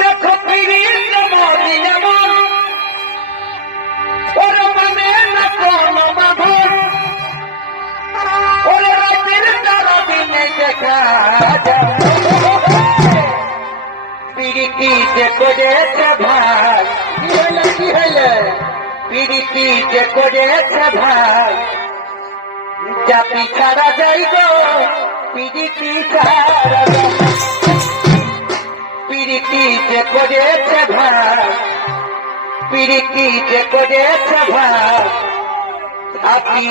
দেখো পিরিত মরি এমন ওরে মানে না কোনো বাঁধন ওরে রাতের তারা দিনে দেখা যায় পিরিতি যে করেছে ভাই কি হইলে পিরিতি যে করেছে ভাই জাতি ছাড়া যাই গো পিরিতি ছাড়া পিরিতি যে করেছে ভাই পিরিতি যে করেছে ভাই আপনি